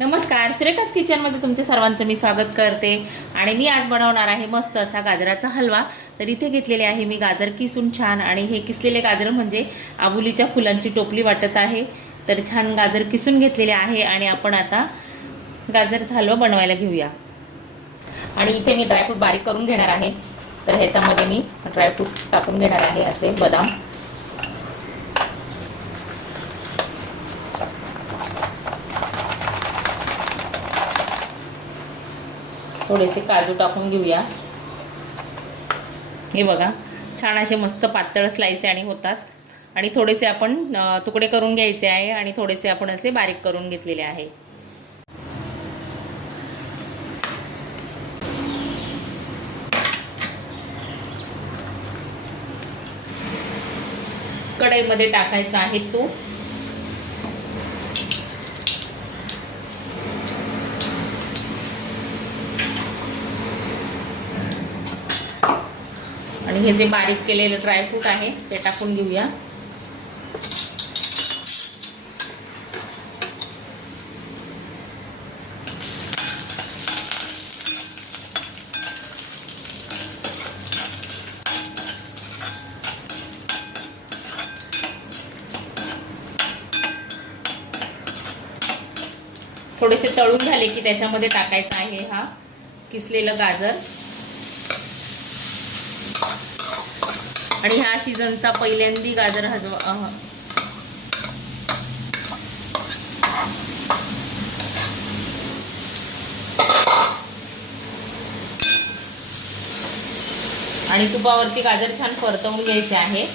नमस्कार सुरेखास किचनमध्ये तुमच्या सर्वांचं मी स्वागत करते. आणि मी आज बनवणार आहे मस्त असा गाजराचा हलवा. तर इथे घेतलेले आहे मी गाजर किसून छान आणि हे किसलेले गाजर म्हणजे आबुलीच्या फुलांची टोपली वाटत आहे. तर छान गाजर किसून घेतलेले आहे आणि आपण आता गाजरचा हलवा बनवायला घेऊया. आणि इथे मी ड्रायफ्रूट बारीक करून घेणार आहे. तर ह्याच्यामध्ये मी ड्रायफ्रूट टाकून घेणार आहे असे बदाम. थोडेसे काजू टाकून घेऊया. हे बघा छान असे मस्त पातळ स्लाइस आणि होतात. आणि थोडेसे आपण तुकडे करून घ्यायचे आहे आणि थोडेसे आपण असे बारीक करून घेतलेले आहे. कढईमध्ये टाकायचं आहे तूप आणि हे जे बारीक केलेलं ड्रायफ्रूट आहे ते टाकून घेऊया. थोडेसे तळून झाले की त्याच्यामध्ये टाकायचं आहे हा किसलेलं गाजर. आणि ह्या सीझनचा पहिल्यांदी गाजर हजवा आणि तुपावरती गाजर छान परतवून घ्यायचे आहे.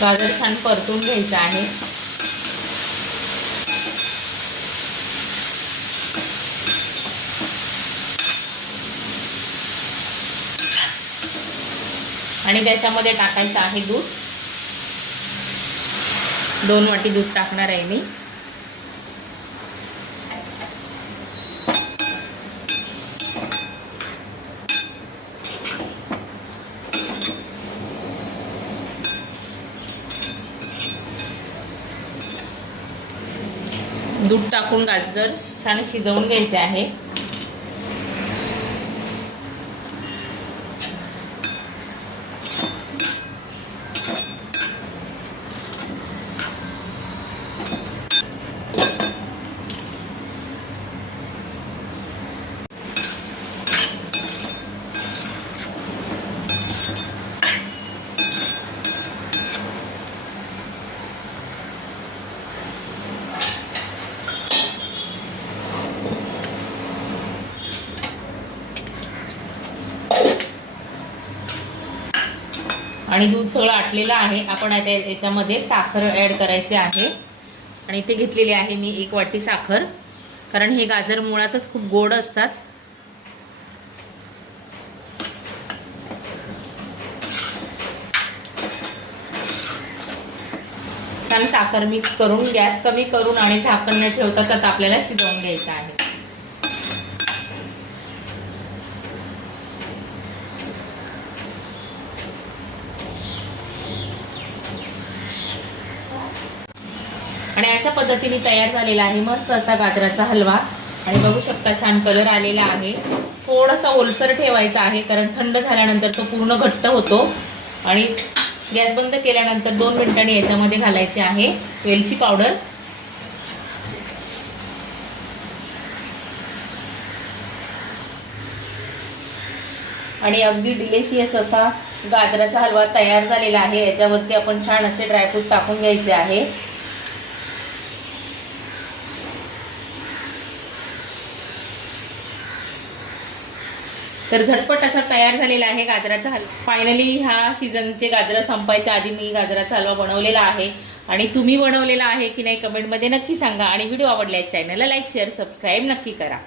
गाजर छान परतून घ्यायचं आहे. आणि त्याच्यामध्ये टाकायचं आहे दूध. दोन वाटी दूध टाकणार आहे मी. दूध टाकून गाजर छान शिजवून घ्यायचे आहे. आणि दूध सगळं आटलेलं आहे. आपण आता याच्यामध्ये साखर ॲड करायची आहे. आणि ते घेतलेली आहे मी एक वाटी साखर. कारण हे गाजर मुळातच खूप गोड असतात. छान साखर मिक्स करून गॅस कमी करून आणि झाकण न ठेवताच आता आपल्याला शिजवून घ्यायचं आहे. अशा पद्धतीने तयार झालेला आहे. मस्त असा गाजराचा हलवा. आणि बघू शकता छान कलर आलेला आहे. थोडासा ओलसर ठेवायचा आहे कारण थंड झाल्यानंतर तो पूर्ण घट्ट होतो. आणि गॅस बंद केल्यानंतर दोन मिनिटांनी याच्यामध्ये घालायची आहे वेलची पावडर. आणि अगदी डिलेशियस असा गाजराचा हलवा तयार झालेला आहे. याच्यावरती आपण छान असे ड्रायफ्रूट टाकून घ्यायचे आहे. तर झटपट असा तयार झालेला आहे गाजराचा हलवा फायनली ह्या सीझनचे गाजरं संपायच्या आधी मी गाजराचा हलवा बनवलेला आहे. आणि तुम्ही बनवलेला आहे की नाही कमेंटमध्ये नक्की सांगा. आणि व्हिडिओ आवडल्या चॅनलला लाईक शेअर सबस्क्राईब नक्की करा.